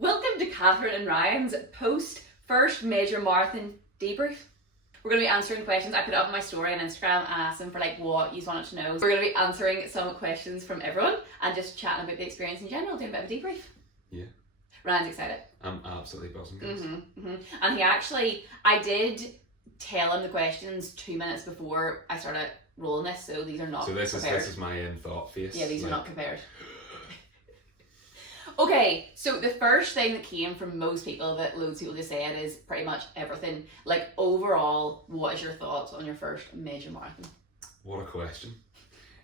Welcome to Catherine and Ryan's post first major marathon debrief. We're going to be answering questions. I put it up on my story on Instagram and asked them for what you wanted to know. We're going to be answering some questions from everyone and just chatting about the experience in general, doing a bit of a debrief. Yeah. Ryan's excited. I'm absolutely buzzing, guys. And he actually, I did tell him the questions 2 minutes before I started rolling this, so these are not So this prepared. is my in thought face. Yeah, these are not prepared. Okay, so the first thing that came from most people that loads of people just said is pretty much everything. Overall, what is your thoughts on your first major marathon? What a question.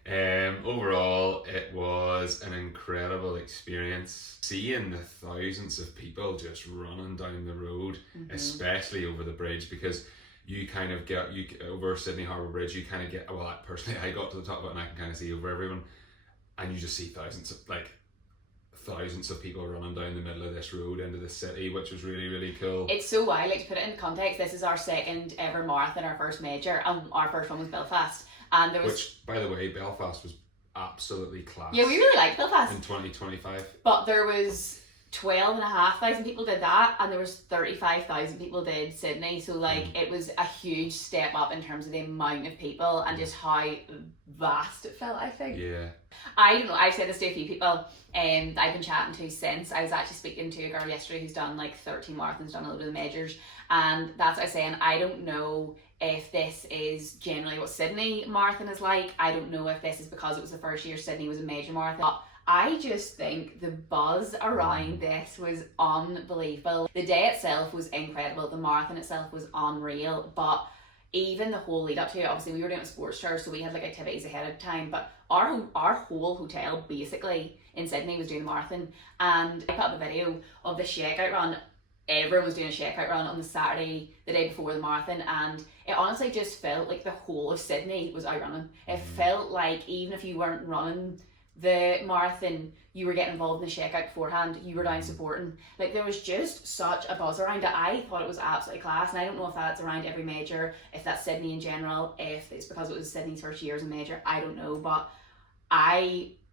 Overall, it was an incredible experience. Seeing the thousands of people just running down the road, especially over the bridge, because you kind of get, over Sydney Harbour Bridge, you kind of get, personally, I got to the top of it and I can kind of see over everyone, and you just see thousands of people running down the middle of this road into the city, which was really, really cool. It's so wild. To put it in context, this is our second ever marathon, our first major, and our first one was Belfast. And there was, which, by the way, Belfast was absolutely class. Yeah, we really liked Belfast. In 2025. But there was 12,500 people did that, and there was 35,000 people did Sydney. So it was a huge step up in terms of the amount of people and just how vast it felt, I think. Yeah. I don't know, I've said this to a few people that I've been chatting to since. I was actually speaking to a girl yesterday who's done 13 marathons, done a load of the majors, and that's what I was saying. I don't know if this is generally what Sydney marathon is like. I don't know if this is because it was the first year Sydney was a major marathon. But I just think the buzz around this was unbelievable. The day itself was incredible. The marathon itself was unreal. But even the whole lead up to it, obviously we were doing a sports tour, so we had activities ahead of time. But our whole hotel basically in Sydney was doing the marathon. And I put up a video of the shakeout run. Everyone was doing a shakeout run on the Saturday, the day before the marathon, and it honestly just felt like the whole of Sydney was out running. It felt like even if you weren't running the marathon, you were getting involved in the shakeout beforehand, you were down supporting. There was just such a buzz around it. I thought it was absolutely class, and I don't know if that's around every major, if that's Sydney in general, if it's because it was Sydney's first year as a major, I don't know. But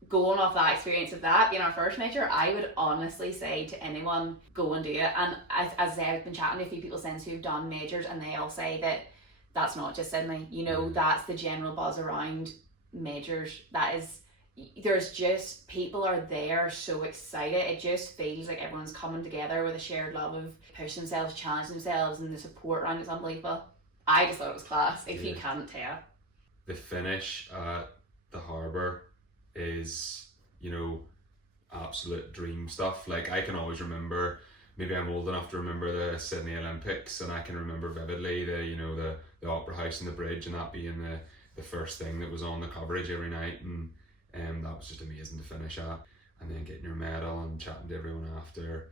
going off that experience of that being our first major, I would honestly say to anyone, go and do it. And as I say, I've been chatting to a few people since who've done majors, and they all say that that's not just Sydney, that's the general buzz around majors. There's just, people are there so excited. It just feels like everyone's coming together with a shared love of pushing themselves, challenging themselves, and the support around it's unbelievable. I just thought it was class, if you can't tell. The finish at the harbour is, absolute dream stuff. I can always remember, maybe I'm old enough to remember the Sydney Olympics, and I can remember vividly the Opera House and the bridge, and that being the first thing that was on the coverage every night, and that was just amazing to finish at. And then getting your medal and chatting to everyone after.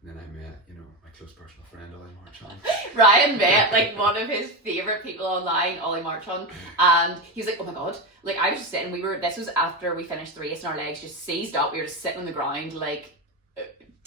And then I met, my close personal friend, Ollie Marchand. Ryan met one of his favourite people online, Ollie Marchand, and he was like, oh my god. I was just sitting, this was after we finished the race and our legs just seized up. We were just sitting on the ground,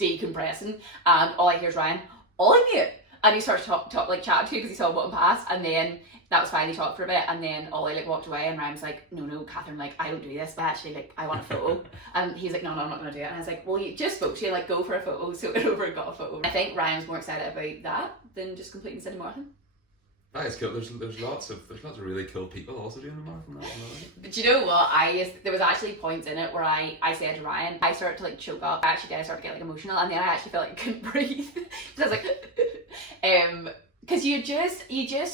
decompressing, and all I hear is Ryan, Ollie mate. And he starts chatting to me because he saw what passed, and then that was fine, he talked for a bit, and then Ollie walked away, and Ryan was like, no, Catherine, I don't do this, but actually, I want a photo. And he's like, no, I'm not going to do it. And I was like, well, you just spoke to you, go for a photo. So we went over and got a photo. I think Ryan was more excited about that than just completing Sydney Marathon. That is cool. There's lots of really cool people also doing the marathon. But you know what? there was actually points in it where I said to Ryan, I started to choke up. I actually started to get emotional, and then I actually felt I couldn't breathe. So I was like, because you just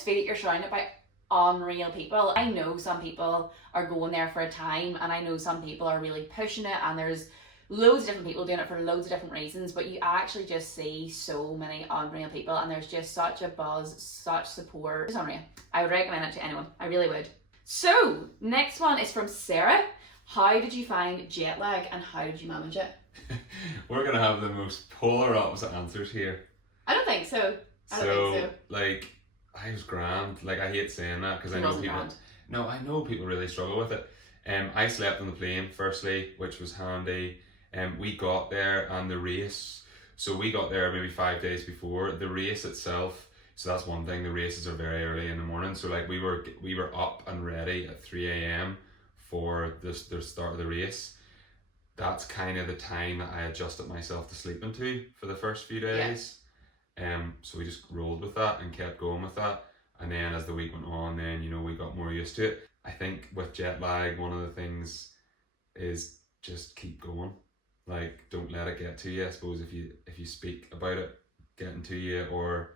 feel like you're surrounded by unreal people. I know some people are going there for a time, and I know some people are really pushing it, and there's loads of different people doing it for loads of different reasons, but you actually just see so many unreal people, and there's just such a buzz, such support. It's unreal. I would recommend it to anyone. I really would. So, next one is from Sarah. How did you find jet lag, and how did you manage it? We're going to have the most polar opposite answers here. I don't think so. I don't think so. I was grand. I hate saying that because I know people. Grand. No, I know people really struggle with it. I slept on the plane firstly, which was handy. We got there, and the race. So we got there maybe 5 days before the race itself. So that's one thing. The races are very early in the morning. So we were up and ready at 3 a.m. for the start of the race. that's kind of the time that I adjusted myself to sleeping to for the first few days. So we just rolled with that and kept going with that. And then as the week went on, then, you know, we got more used to it. I think with jet lag, one of the things is just keep going. Like, don't let it get to you. I suppose if you speak about it getting to you, or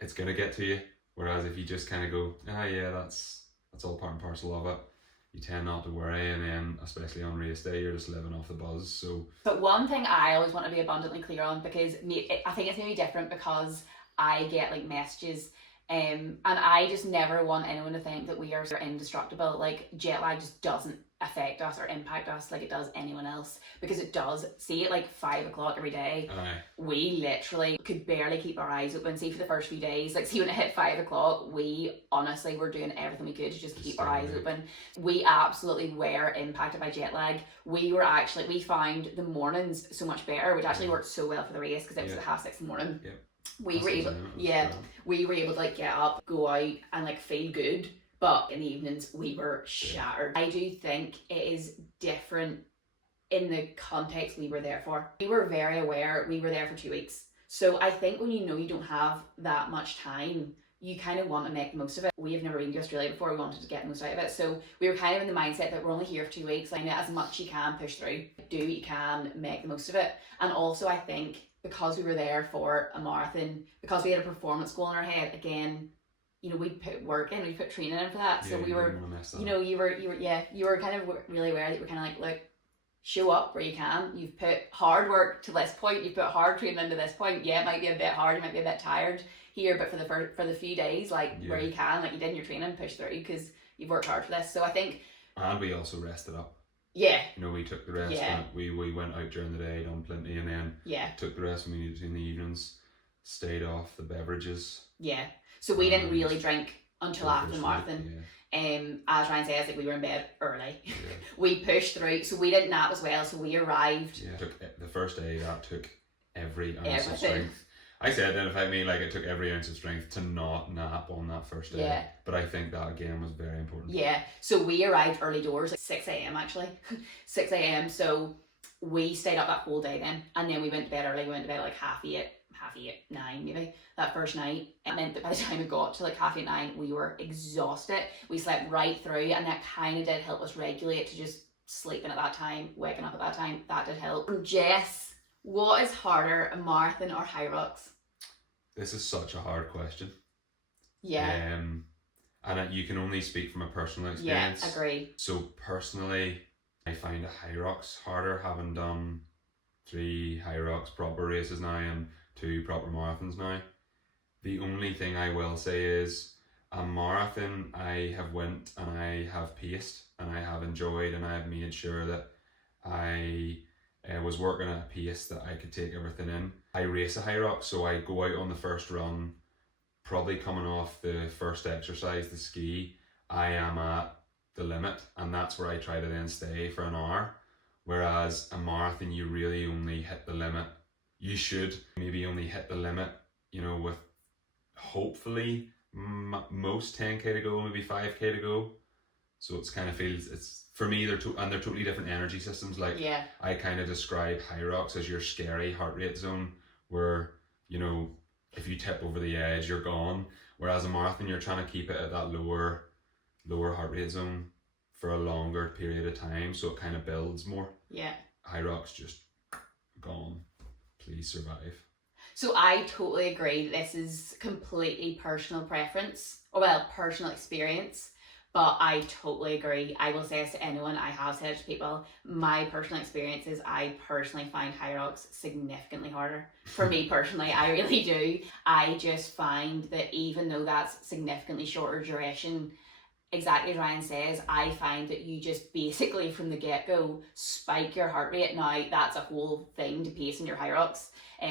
it's gonna get to you. Whereas if you just kind of go, yeah, that's all part and parcel of it, you tend not to worry, and then especially on race day, you're just living off the buzz. So, but one thing I always want to be abundantly clear on, because I think it's maybe different because I get like messages, and I just never want anyone to think that we are indestructible. Like, jet lag just doesn't affect us or impact us like it does anyone else, because it does. See, at like 5 o'clock every day, we literally could barely keep our eyes open. See, for the first few days, like, see, when it hit 5 o'clock, we honestly were doing everything we could to just keep our eyes open. We absolutely were impacted by jet lag. We found the mornings so much better, which actually worked so well for the race, because it was at 6:30 in the morning. We were able to like get up, go out and like feel good. But in the evenings, we were shattered. I do think it is different in the context we were there for. We were very aware we were there for 2 weeks. So I think when you know you don't have that much time, you kind of want to make the most of it. We have never been to Australia before. We wanted to get the most out of it. So we were kind of in the mindset that we're only here for 2 weeks. Like, as much you can, push through. Do what you can, make the most of it. And also, I think because we were there for a marathon, because we had a performance goal in our head, again, you know, we put work in, we put training in for that. So we were, you know, you were kind of really aware that we're kind of like, look, show up where you can. You've put hard work to this point. You've put hard training into this point. Yeah, it might be a bit hard. You might be a bit tired here, but for the few days, like, where you can, like, you did in your training, push through, because you've worked hard for this. So I think. And we also rested up. Yeah. You know, we took the rest. We went out during the day, done plenty, and then took the rest when we needed to in the evenings. Stayed off the beverages. Yeah. So we didn't really drink until after the marathon. As Ryan says, like, we were in bed early. We pushed through, so we didn't nap as well. So we arrived. Took the first day. That took every ounce of strength. I said then, if I mean, like, it took every ounce of strength to not nap on that first day. Yeah. But I think that again was very important. Yeah. So we arrived early doors, like 6 a.m. actually, 6 a.m. So we stayed up that whole day then, and then we went to bed early. We went to bed at like 8:30. 9 maybe that first night. It meant that by the time we got to like 9:30, we were exhausted. We slept right through, and that kind of did help us regulate to just sleeping at that time, waking up at that time. That did help. Jess, what is harder, a marathon or Hyrox? This is such a hard question. Yeah. And you can only speak from a personal experience. Yeah, agree. So personally, I find a Hyrox harder, having done 3 Hyrox proper races now and 2 proper marathons now. The only thing I will say is, a marathon I have went and I have paced and I have enjoyed, and I have made sure that I was working at a pace that I could take everything in. I race a Hyrox, so I go out on the first run, probably coming off the first exercise, the ski, I am at the limit, and that's where I try to then stay for an hour. Whereas a marathon, you really only hit the limit. You should maybe only hit the limit, you know, with hopefully most 10k to go, maybe 5k to go. So it's kind of feels, it's, for me, they're totally different energy systems. Like, I kind of describe Hyrox as your scary heart rate zone, where, you know, if you tip over the edge, you're gone. Whereas a marathon, you're trying to keep it at that lower heart rate zone for a longer period of time, so it kind of builds more. Yeah. Hyrox just gone. Please survive. So I totally agree. This is completely personal preference, or well, personal experience. But I totally agree. I will say this to anyone, I have said it to people, my personal experience is I personally find Hyrox significantly harder. For me personally, I really do. I just find that even though that's significantly shorter duration, exactly as Ryan says, I find that you just basically from the get-go spike your heart rate. Now, that's a whole thing to pace in your Hyrox.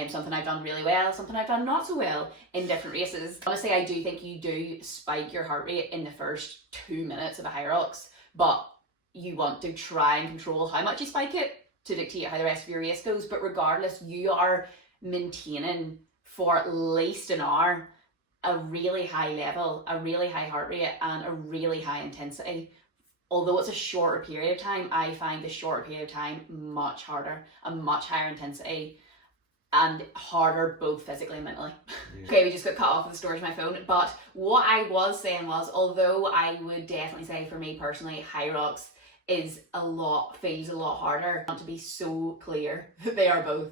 Something I've done really well, something I've done not so well in different races. Honestly, I do think you do spike your heart rate in the first 2 minutes of a Hyrox, but you want to try and control how much you spike it to dictate how the rest of your race goes. But regardless, you are maintaining for at least an hour a really high level, a really high heart rate, and a really high intensity although it's a shorter period of time, I find the shorter period of time much harder and much higher intensity and harder both physically and mentally. Yeah. Okay, we just got cut off with the storage of my phone. But what I was saying was, although I would definitely say for me personally, Hyrox feels a lot harder. I want to be so clear that they are both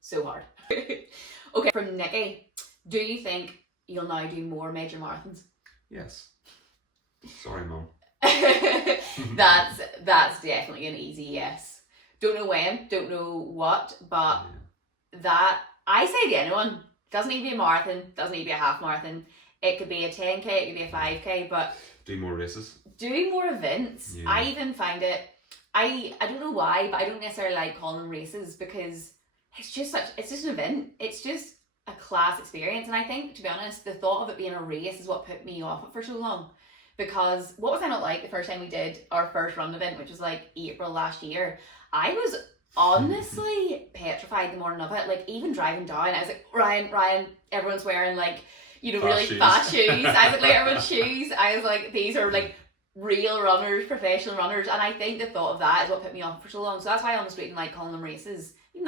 so hard. Okay, from Nikki, do you think you'll now do more major marathons? Yes. Sorry, Mum. That's definitely an easy yes. Don't know when, don't know what, but that I say to anyone, doesn't need to be a marathon, doesn't need to be a half marathon. It could be a 10k, it could be a 5k, but do more races. Doing more events. Yeah. I even find it, I don't know why, but I don't necessarily like calling them races because it's just an event. It's just a class experience. And I think, to be honest, the thought of it being a race is what put me off it for so long. Because what was I not like the first time we did our first run event, which was like April last year? I was honestly petrified the morning of it. Like, even driving down, I was like, Ryan, everyone's wearing like, you know, really fast shoes. I was like, look at everyone's shoes. I was like, these are like real runners, professional runners. And I think the thought of that is what put me off for so long. So that's why I almost didn't like calling them races. Even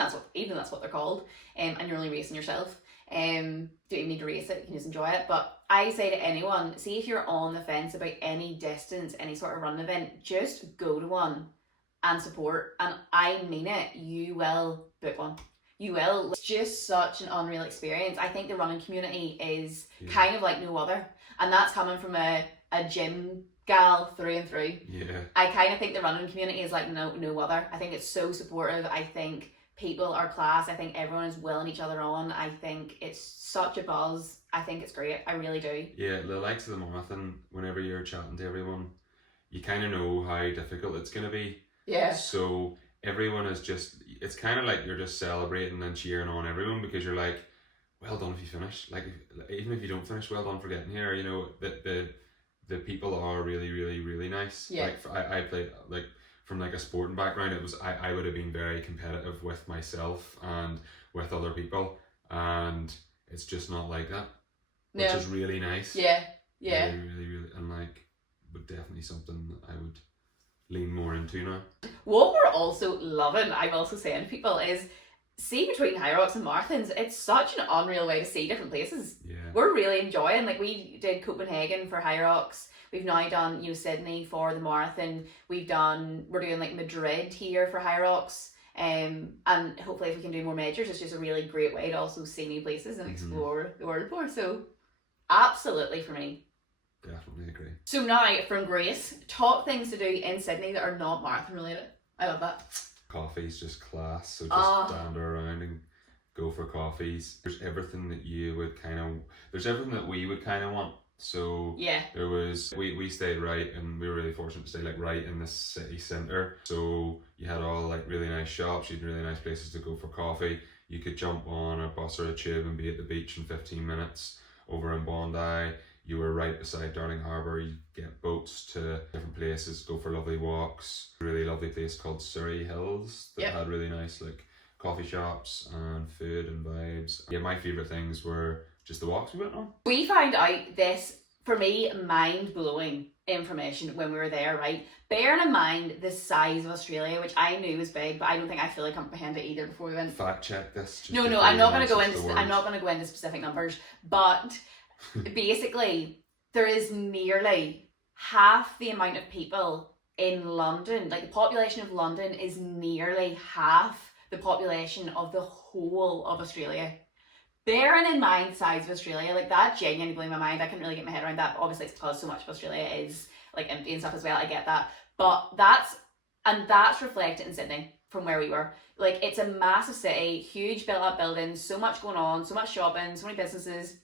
that's what they're called. And you're only racing yourself. Don't even need to race it, you can just enjoy it. But I say to anyone, see if you're on the fence about any distance, any sort of run event, just go to one and support. And I mean it, you will book one. You will. It's just such an unreal experience. I think the running community is kind of like no other. And that's coming from a gym gal through and through. Yeah. I kind of think the running community is like no other. I think it's so supportive. I think people are class. I think everyone is willing each other on. I think it's such a buzz. I think it's great. I really do. Yeah, the likes of the marathon, whenever you're chatting to everyone, you kind of know how difficult it's going to be. Yeah. So everyone is just, it's kind of like you're just celebrating and cheering on everyone because you're like, well done if you finish. Like, even if you don't finish, well done for getting here. You know, the people are really, really, really nice. Yeah. Like, I played, like, from like a sporting background, it was I would have been very competitive with myself and with other people, and it's just not like that, which is really nice. Yeah. Really, really, really, and like, but definitely something that I would lean more into now. What we're also loving, I'm also saying to people, is see between Hyrox and marathons, it's such an unreal way to see different places. Yeah. We're really enjoying, like we did Copenhagen for Hyrox. We've now done, you know, Sydney for the marathon. We're doing like Madrid here for Hyrox. And hopefully if we can do more majors, it's just a really great way to also see new places and explore the world more. So absolutely for me. Definitely agree. So now from Grace, top things to do in Sydney that are not marathon related. I love that. Coffee's just class. So just dander around and go for coffees. There's everything that we would kind of want. So yeah, there was we stayed right, and we were really fortunate to stay like right in the city centre. So you had all like really nice shops, you had really nice places to go for coffee. You could jump on a bus or a tube and be at the beach in 15 minutes. Over in Bondi, you were right beside Darling Harbour. You get boats to different places, go for lovely walks. A really lovely place called Surrey Hills that had really nice like coffee shops and food and vibes. Yeah, my favourite things were just the walks we went on. We found out this, for me, mind-blowing information when we were there, right? Bearing in mind the size of Australia, which I knew was big, but I don't think I fully comprehended it either before we went. Fact check this. No, I'm not going to go into specific numbers, but basically there is nearly half the amount of people in London. Like, the population of London is nearly half the population of the whole of Australia. Bearing in mind the size of Australia, like, that genuinely blew my mind. I couldn't really get my head around that, but obviously it's because so much of Australia is like empty and stuff as well. I get that, but that's reflected in Sydney from where we were. Like, it's a massive city, huge built up buildings, so much going on, so much shopping, so many businesses,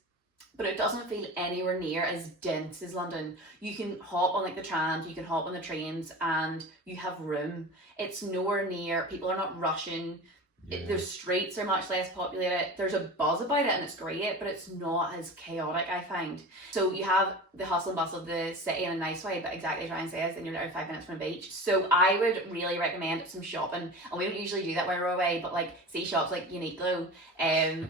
but it doesn't feel anywhere near as dense as London. You can hop on like the trams, you can hop on the trains, and you have room. It's nowhere near, people are not rushing. The streets are much less populated. There's a buzz about it and it's great, but it's not as chaotic, I find. So you have the hustle and bustle of the city in a nice way, but exactly as Ryan says, and you're literally 5 minutes from a beach. So I would really recommend some shopping, and we don't usually do that while we're away, but like, see shops like Uniqlo,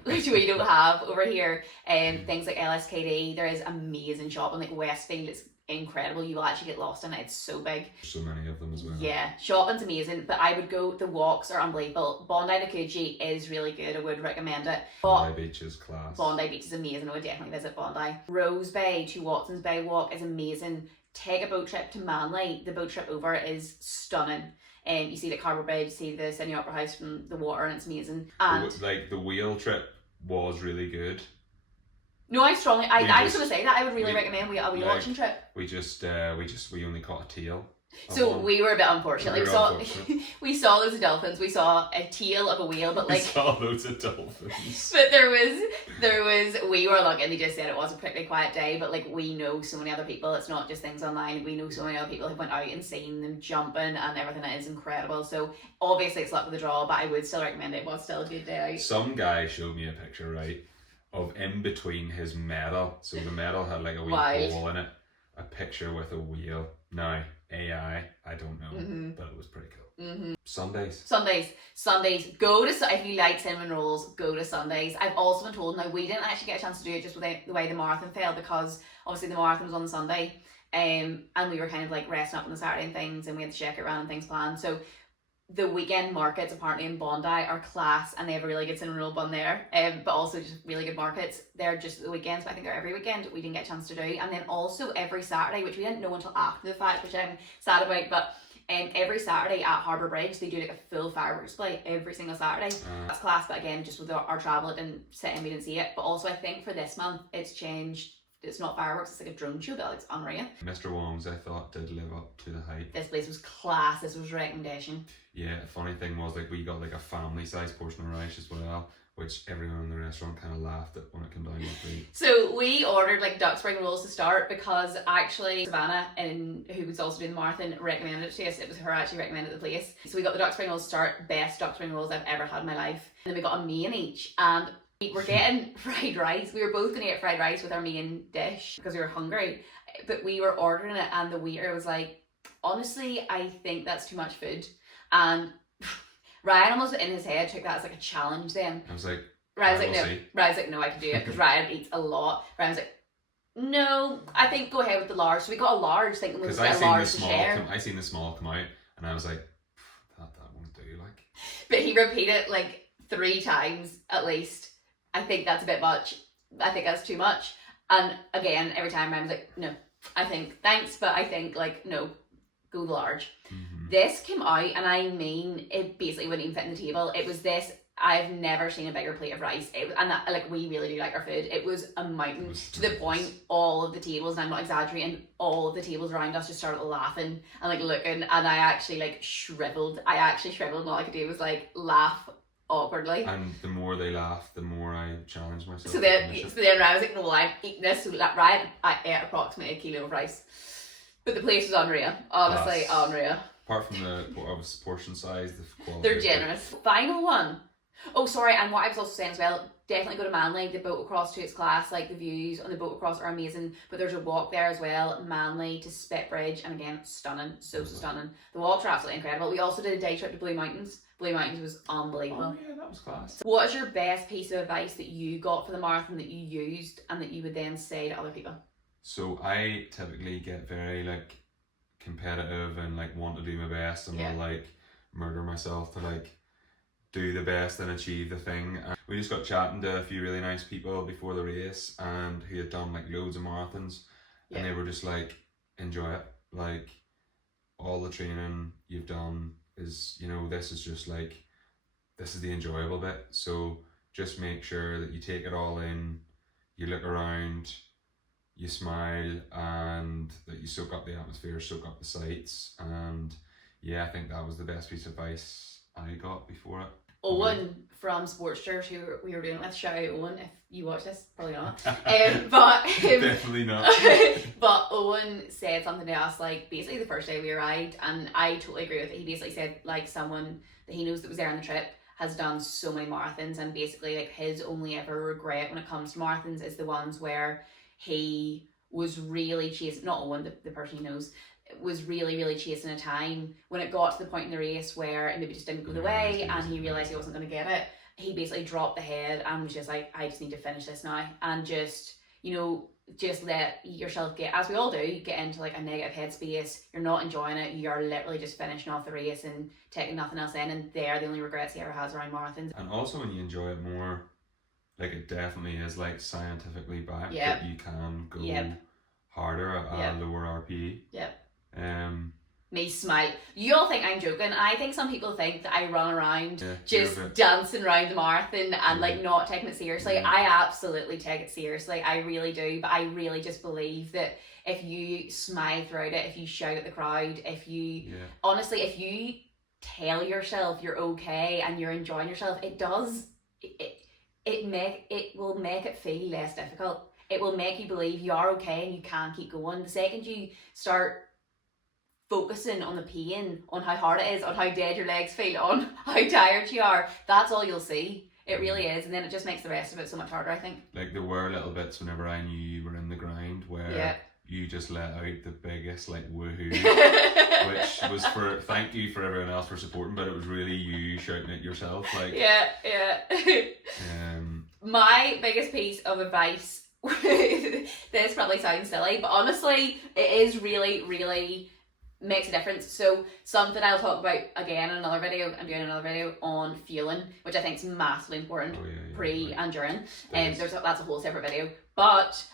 which we don't have over here, things like LSKD. There is amazing shopping, like Westfield. It's incredible. You will actually get lost in it. It's so big. So many of them as well. Yeah, shopping's amazing, but I would go, the walks are unbelievable. Bondi to Coogee is really good. I would recommend it. Bondi Beach is class. Bondi Beach is amazing. I would definitely visit Bondi. Rose Bay to Watson's Bay walk is amazing. Take a boat trip to Manly. The boat trip over is stunning. You see the Harbour Bridge, you see the Sydney Opera House from the water, and it's amazing. And like the wheel trip was really good. no, I was going to say that I would really recommend a wheel watching trip. We only caught a tail. So we were a bit unfortunate. We saw loads of dolphins. We saw a tail of a whale, but like we saw loads of dolphins. But we were lucky. And they just said it was a particularly quiet day. But like we know so many other people. It's not just things online. We know so many other people who went out and seen them jumping and everything. It is incredible. So obviously it's luck of the draw, but I would still recommend it. It was still a good day out. Some guy showed me a picture, right, of in between his medal. So the medal had like a wee hole in it. A picture with a wheel. Now AI, I don't know, but it was pretty cool. Sundays. Go to, if you like cinnamon rolls, go to Sundays. I've also been told, now we didn't actually get a chance to do it just with the way the marathon fell, because obviously the marathon was on the Sunday, and we were kind of like resting up on the Saturday and things, and we had to check it around and things planned. So the weekend markets apparently in Bondi are class, and they have a really good cinnamon roll bun there, but also just really good markets. They're just the weekends, but I think they're every weekend. We didn't get a chance to do. And then also every Saturday, which we didn't know until after the fact, which I'm sad about, but every Saturday at Harbour Bridge they do like a full fireworks display every single Saturday. That's class, but again, just with our travel it didn't sit in, we didn't see it. But also I think for this month it's changed. It's not fireworks, it's like a drone show, but it's unreal. Mr. Wong's, I thought, did live up to the hype. This place was class. This was a recommendation. Yeah, the funny thing was, like, we got like a family size portion of rice as well, which everyone in the restaurant kind of laughed at when it came down to food. So we ordered like duck spring rolls to start, because actually Savannah, who was also doing the marathon, recommended it to us. It was her actually recommended the place. So we got the duck spring rolls to start. Best duck spring rolls I've ever had in my life. And then we got a main each, and we're getting fried rice. We were both going to get fried rice with our main dish because we were hungry, but we were ordering it, and the waiter was like, honestly, I think that's too much food. And Ryan almost in his head took that as like a challenge then. I was like, Ryan's like, no, I can do it, because Ryan eats a lot. Ryan's like, no, I think go ahead with the large. So we got a large, thinking we would get a large to share. I seen the small come out, and I was like, that won't do, like. But he repeated it like 3 times at least. I think that's a bit much. I think that's too much. And again, every time Ryan's like, no, I think thanks, but I think like, no, go the large. This came out, and I mean, it basically wouldn't even fit in the table. It was this, I've never seen a bigger plate of rice. Like, we really do like our food. It was a mountain, to the point all of the tables, and I'm not exaggerating, all of the tables around us just started laughing and like looking, and I actually like shriveled. And all I could do was like laugh awkwardly. And the more they laughed, the more I challenged myself. So then Ryan was like, no, well, I'm eating this. So like, Ryan, I ate approximately 1 kilo of rice. But the place was unreal. Honestly, unreal. Apart from the portion size, the quality. They're generous. Final one. Oh, sorry, and what I was also saying as well, definitely go to Manly. The boat across to its class, like the views on the boat across are amazing, but there's a walk there as well, Manly to Spit Bridge, and again, stunning, so stunning. The walks are absolutely incredible. We also did a day trip to Blue Mountains. Blue Mountains was unbelievable. Oh yeah, that was class. What is your best piece of advice that you got for the marathon that you used and that you would then say to other people? So I typically get very like competitive and like want to do my best, and will like murder myself to like do the best and achieve the thing. And we just got chatting to a few really nice people before the race, and who had done like loads of marathons, and they were just like, enjoy it, like all the training you've done is, you know, this is just like, this is the enjoyable bit, so just make sure that you take it all in, you look around, you smile, and that you soak up the atmosphere, soak up the sights. And yeah, I think that was the best piece of advice I got before it. Owen from Sports Church, who we were doing with, shout out Owen if you watch this, probably not. But definitely not. But Owen said something to us like basically the first day we arrived, and I totally agree with it. He basically said like someone that he knows that was there on the trip has done so many marathons, and basically like his only ever regret when it comes to marathons is the ones where he was really chasing, not Owen, the person he knows, was really chasing a time. When it got to the point in the race where it maybe just didn't go the way, and he realised he wasn't going to get it, he basically dropped the head and was just like, I just need to finish this now. And just, you know, just let yourself get, as we all do, get into like a negative headspace. You're not enjoying it. You're literally just finishing off the race and taking nothing else in, and they're the only regrets he ever has around marathons. And also when you enjoy it more, like it definitely is like scientifically backed that you can go harder at a lower RPE. Me smile. You all think I'm joking. I think some people think that I run around just dancing around the marathon and like not taking it seriously. I absolutely take it seriously. I really do. But I really just believe that if you smile throughout it, if you shout at the crowd, if you honestly, if you tell yourself you're okay and you're enjoying yourself, it will make it feel less difficult. It will make you believe you are okay and you can keep going. The second you start focusing on the pain, on how hard it is, on how dead your legs feel, on how tired you are, that's all you'll see. It really is, and then it just makes the rest of it so much harder, I think. Like there were little bits whenever I knew you were in the grind where you just let out the biggest like woohoo, which was for thank you for everyone else for supporting, but it was really you shouting at yourself, like my biggest piece of advice, this probably sounds silly, but honestly it is really makes a difference. So something I'll talk about again in another video. I'm doing another video on fueling, which I think is massively important pre and during. And that's a whole separate video. But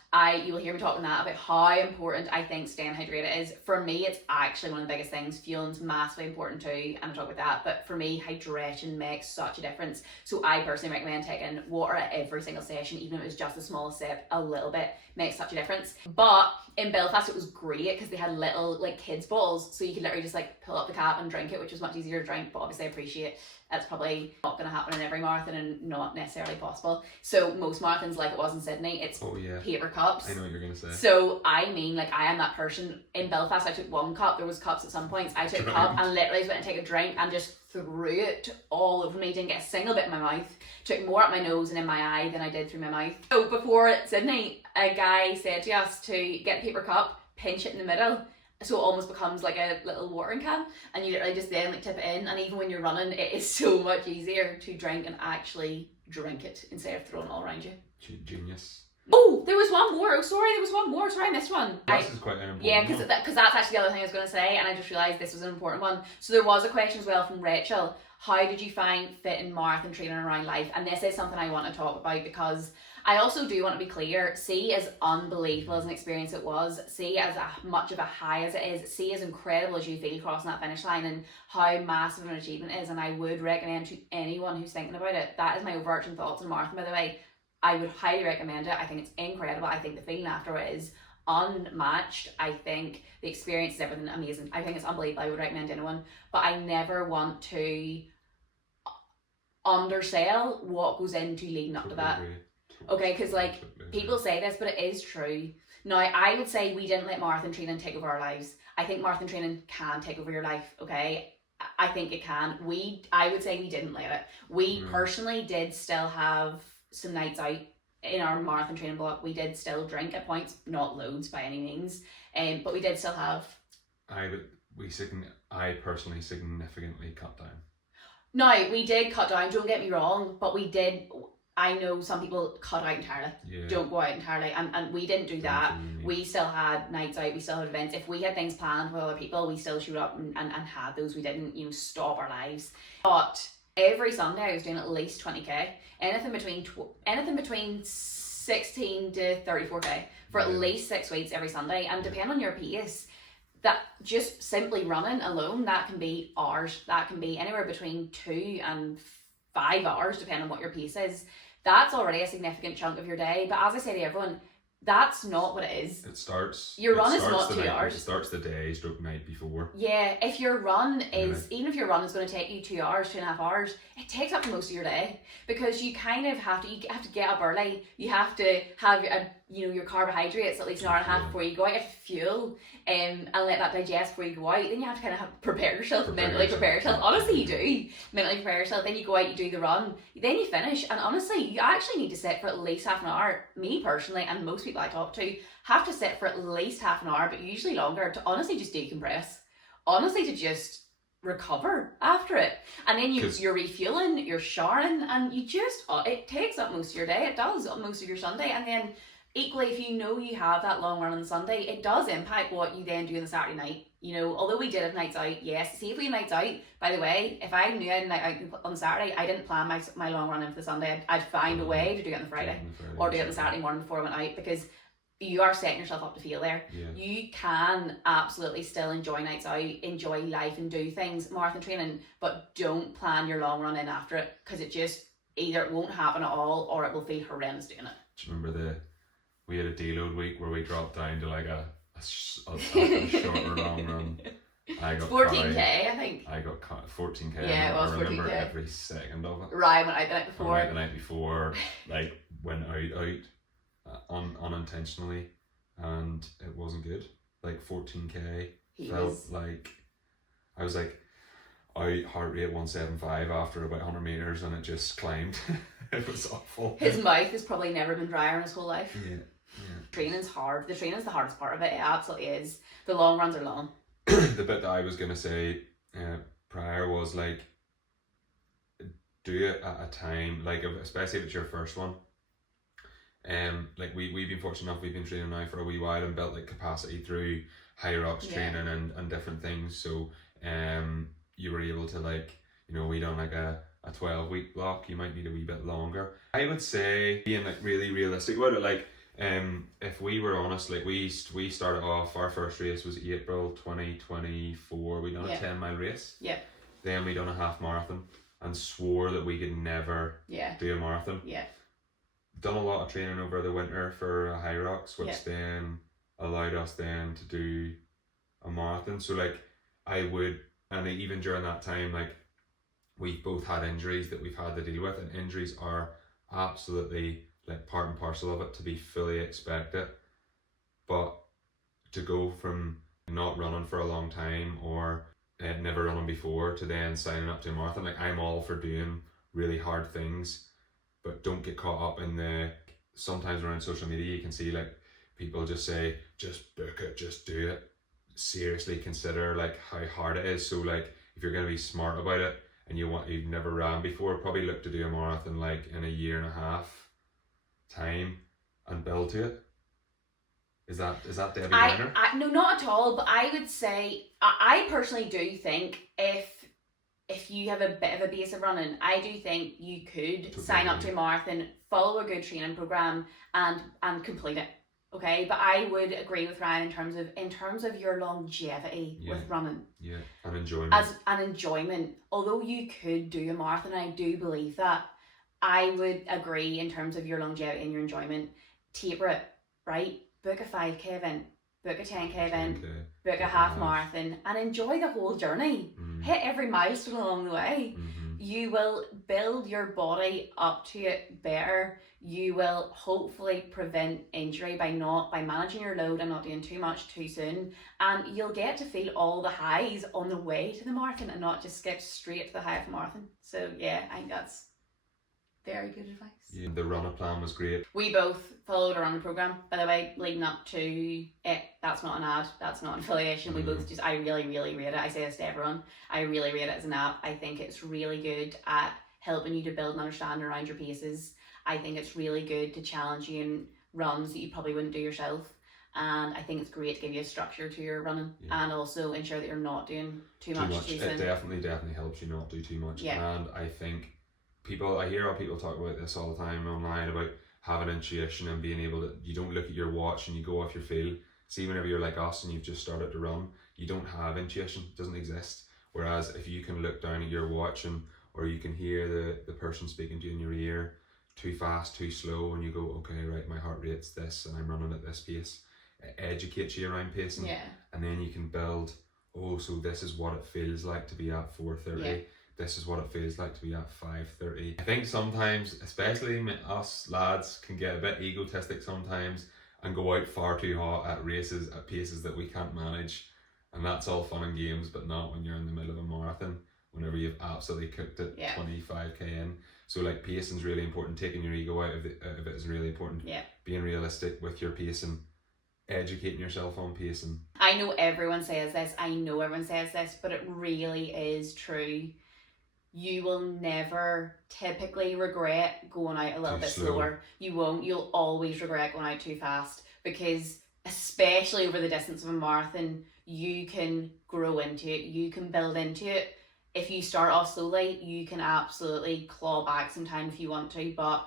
you will hear me talking that about how important I think staying hydrated is. For me, it's actually one of the biggest things. Fueling's massively important too, and I'll talk about that. But for me, hydration makes such a difference. So I personally recommend taking water at every single session, even if it was just a small sip, a little bit makes such a difference. But in Belfast, it was great because they had little like kids bottles, so you could literally just like pull up the cap and drink it, which was much easier to drink. But obviously, I appreciate that's probably not going to happen in every marathon and not necessarily possible. So most marathons, like it was in Sydney, it's paper cups. I know what you're going to say. So I mean, like I am that person. In Belfast, I took one cup. There was cups at some points. I took a cup and literally just went and take a drink and just threw it all over me. Didn't get a single bit in my mouth. Took more up my nose and in my eye than I did through my mouth. So before Sydney, a guy said to us to get a paper cup, pinch it in the middle, so it almost becomes like a little watering can, and you literally just then like tip it in, and even when you're running it is so much easier to drink and actually drink it instead of throwing it all around you. Genius. Oh, there was one more. Sorry, I missed one. This is quite an important one. Because that's actually the other thing I was going to say, and I just realised this was an important one. So there was a question as well from Rachel. How did you find fitting marathon training around life? And this is something I want to talk about because I also do want to be clear. See, as unbelievable as an experience it was, see as much of a high as it is, see as incredible as you feel crossing that finish line and how massive an achievement it is. And I would recommend to anyone who's thinking about it, that is my overarching thoughts on marathon, by the way. I would highly recommend it. I think it's incredible. I think the feeling after it is unmatched. I think the experience is everything amazing. I think it's unbelievable. I would recommend anyone, but I never want to undersell what goes into leading up to that. Okay, because like people say this, but it is true. Now, I would say we didn't let marathon training take over our lives. I think marathon training can take over your life, okay? I think it can. I would say we didn't let it. We personally did still have some nights out in our marathon training block. We did still drink at points, not loads by any means, but we did still have. I personally significantly cut down. No, we did cut down, don't get me wrong, but we did. I know some people cut out entirely, don't go out entirely, and we didn't do that. We still had nights out, we still had events. If we had things planned with other people, we still showed up and had those. We didn't, stop our lives. But every Sunday I was doing at least 20k, anything between 16 to 34k for at least 6 weeks every Sunday, and depending on your pace, that just simply running alone, that can be hours, that can be anywhere between 2 and 5 hours depending on what your pace is. That's already a significant chunk of your day, but as I say to everyone, that's not what it is. Your run is not 2 hours. It starts the day stroke night before. Yeah, if your run is, even if your run is going to take you 2 hours, 2.5 hours, it takes up most of your day, because you kind of have to get up early. You have to have your carbohydrates at least an hour and a half before you go out. You have to fuel and let that digest before you go out. Then you have to kind of mentally prepare yourself. Honestly, you do mentally prepare yourself. Then you go out, you do the run, then you finish, and honestly, you actually need to sit for at least half an hour. Me personally, and most people I talk to, have to sit for at least half an hour, but usually longer, to honestly just decompress, honestly to just recover after it. And then you're refueling, you're showering, and it takes up most of your day. It does, most of your Sunday. And then equally, if you know you have that long run on the Sunday, it does impact what you then do on the Saturday night. You know, although we did have nights out, yes. See, if we had nights out, by the way, if I knew I had a night out on Saturday, I didn't plan my long run in for the Sunday. I'd find a way to do it on the Friday or do it on the Saturday morning before I went out, because you are setting yourself up to fail there. Yeah. You can absolutely still enjoy nights out, enjoy life and do things, marathon training, but don't plan your long run in after it, because it just, either it won't happen at all or it will feel horrendous doing it. Do you remember we had a deload week where we dropped down to like a shorter long run? I got 14k, I think. I got 14k. Yeah, it was 14k. I remember every second of it. Ryan went out the night before. I went out the night before, like went out unintentionally, and it wasn't good. Like 14k like I was like out heart rate 175 after about 100 meters, and it just climbed. It was awful. His mouth has probably never been drier in his whole life. Yeah. Training's hard. The training's the hardest part of it. It absolutely is. The long runs are long. The bit that I was gonna say prior was like, do it at a time, like especially if it's your first one. Like we've been fortunate enough, we've been training now for a wee while and built like capacity through Hyrox training and different things. So you were able to, like, you know, we done like a 12-week block. You might need a wee bit longer. I would say, being like really realistic about it, like if we were honest, like we started off, our first race was April 2024. We done a 10-mile race. Yeah. Then we done a half marathon and swore that we could never do a marathon. Yeah. Done a lot of training over the winter for a Hyrox, which then allowed us then to do a marathon. So like and even during that time, like we've both had injuries that we've had to deal with, and injuries are absolutely like part and parcel of it, to be fully expected. But to go from not running for a long time or never running before to then signing up to a marathon, like I'm all for doing really hard things, but don't get caught up in sometimes around social media you can see like people just say, just book it, just do it. Seriously consider like how hard it is. So like if you're going to be smart about it and you've never ran before, probably look to do a marathon like in a year and a half time and build to it. Is that Debbie Werner? No, not at all, but I would say I personally do think if you have a bit of a base of running, I do think you could sign up to a marathon, follow a good training program and complete it. Okay, but I would agree with Ryan in terms of your longevity with running. Yeah, and enjoyment. As an enjoyment, although you could do a marathon, I do believe that, I would agree in terms of your longevity and your enjoyment. Taper it, right? Book a 5k event, book a 10k event, book a half marathon, and enjoy the whole journey. Hit every milestone along the way. You will build your body up to it better. You will hopefully prevent injury by managing your load and not doing too much too soon, and you'll get to feel all the highs on the way to the marathon and not just skip straight to the high of the marathon. So yeah, I think that's very good advice. Yeah, the runner plan was great. We both followed a running program, by the way, leading up to it. That's not an ad, that's not an affiliation. We both I really, really rate it. I say this to everyone. I really rate it as an app. I think it's really good at helping you to build an understanding around your paces. I think it's really good to challenge you in runs that you probably wouldn't do yourself. And I think it's great to give you a structure to your running and also ensure that you're not doing too much. It definitely helps you not do too much. Yeah. And I think I hear people talk about this all the time online about having intuition and being able to, you don't look at your watch and you go off your feel. See, whenever you're like us and you've just started to run, you don't have intuition, it doesn't exist. Whereas if you can look down at your watch or you can hear the person speaking to you in your ear, too fast, too slow, and you go, okay, right, my heart rate's this and I'm running at this pace. It educates you around pacing. Yeah. And then you can build, so this is what it feels like to be at 4:30. Yeah. This is what it feels like to be at 5:30. I think sometimes, especially us lads, can get a bit egotistic sometimes and go out far too hot at races, at paces that we can't manage. And that's all fun and games, but not when you're in the middle of a marathon, whenever you've absolutely cooked it 25k in. So like pacing's really important. Taking your ego out of it is really important. Yeah. Being realistic with your pacing, educating yourself on pacing. I know everyone says this, but it really is true. you will never typically regret going out a little Too bit slow. slower. You won't. You'll always regret going out too fast, because especially over the distance of a marathon, you can grow into it. You can build into it. If you start off slowly, you can absolutely claw back some time if you want to, but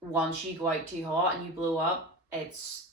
once you go out too hot and you blow up, it's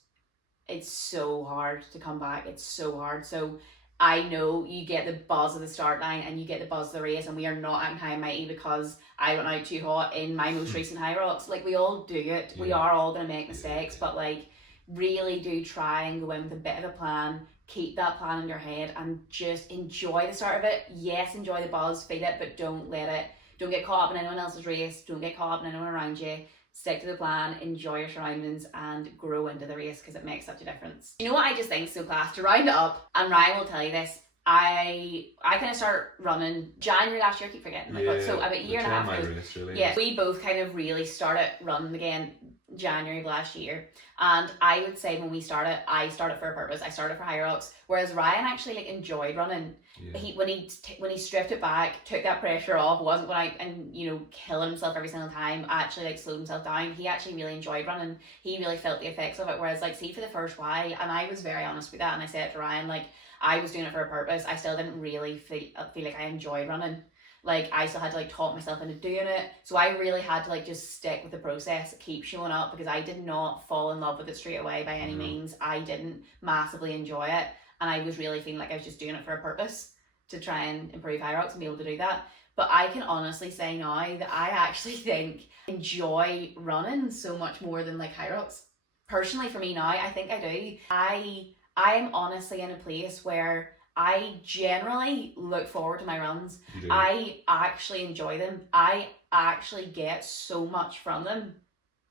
so hard to come back. It's so hard. So I know you get the buzz of the start line and you get the buzz of the race, and we are not acting high and mighty because I went out too hot in my most recent Hyrox. Like, we all do it. We are all going to make mistakes, but like, really do try and go in with a bit of a plan. Keep that plan in your head and just enjoy the start of it. Yes, enjoy the buzz, feel it, but don't get caught up in anyone else's race. Don't get caught up in anyone around you. Stick to the plan, enjoy your surroundings, and grow into the race, because it makes such a difference. You know what I just think is so class? To round it up, and Ryan will tell you this, I kind of start running January last year. I keep forgetting. So about a year and a half ago. Race, really. Yeah, we both kind of really started running again January of last year, and I would say when we started, I started for a purpose. I started for Hyrox, whereas Ryan actually like enjoyed running. Yeah. When he stripped it back, took that pressure off, wasn't going out and killing himself every single time, actually like slowed himself down. He actually really enjoyed running. He really felt the effects of it. Whereas like, see, for the first while, and I was very honest with that, and I said to Ryan, like, I was doing it for a purpose. I still didn't really feel like I enjoyed running. Like, I still had to like talk myself into doing it. So I really had to like just stick with the process, keep showing up, because I did not fall in love with it straight away by any means. I didn't massively enjoy it, and I was really feeling like I was just doing it for a purpose to try and improve Hyrox and be able to do that. But I can honestly say now that I actually think I enjoy running so much more than like Hyrox. Personally, for me now, I think I do. I am honestly in a place where I generally look forward to my runs. I actually enjoy them. I actually get so much from them,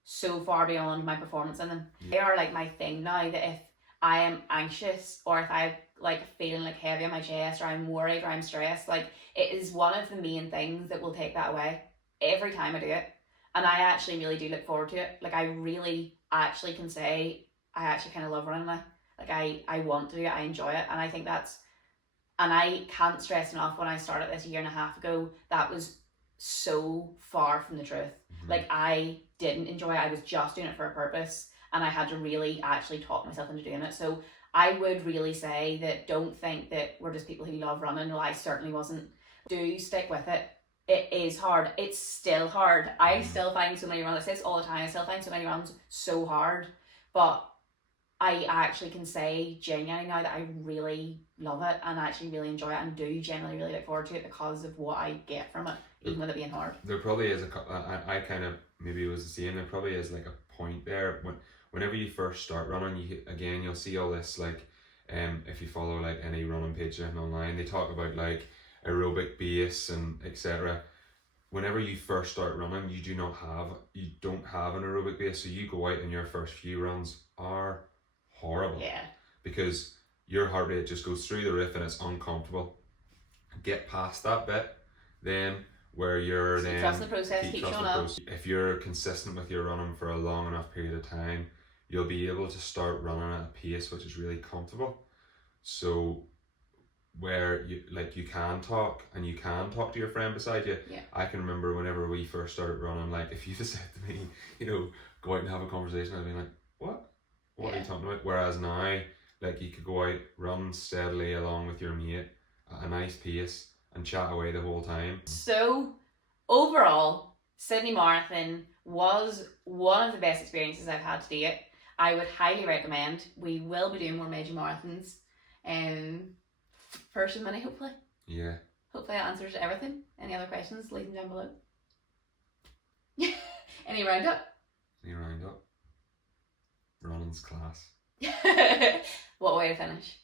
so far beyond my performance in them. They are like my thing now, that if I am anxious, or if I'm like feeling like heavy on my chest, or I'm worried, or I'm stressed, like, it is one of the main things that will take that away every time I do it. And I actually really do look forward to it. Like, I really actually can say I actually kind of love running now. Like, I want to do it, I enjoy it, and I think that's, and I can't stress enough, when I started this a year and a half ago, that was so far from the truth. Like, I didn't enjoy it. I was just doing it for a purpose, and I had to really actually talk myself into doing it. So I would really say that don't think that we're just people who love running. Well, I certainly wasn't. Do stick with it. It is hard. It's still hard. I still find so many runs, I say this all the time, I still find so many runs so hard, but I actually can say genuinely now that I really love it and actually really enjoy it, and do generally really look forward to it because of what I get from it, even with it being hard. There probably is I kind of maybe was the same. There probably is like a point there whenever you first start running, you'll see all this, like, if you follow like any running page online, they talk about like aerobic base and etc. Whenever you first start running, you don't have an aerobic base, so you go out and your first few runs are horrible. Yeah. Because your heart rate just goes through the roof and it's uncomfortable. Get past that bit, then where you're keep then trusting the process, keep showing up. If you're consistent with your running for a long enough period of time, you'll be able to start running at a pace which is really comfortable. So where you can talk to your friend beside you. Yeah. I can remember whenever we first started running, like, if you just said to me, go out and have a conversation, I'd be like, what are you talking about? Whereas now, like, you could go out, run steadily along with your mate at a nice pace and chat away the whole time. So overall, Sydney Marathon was one of the best experiences I've had to date. I would highly recommend. We will be doing more major marathons first and many, hopefully. Yeah. Hopefully that answers everything. Any other questions, leave them down below. Any roundup? Running's class. What way to finish?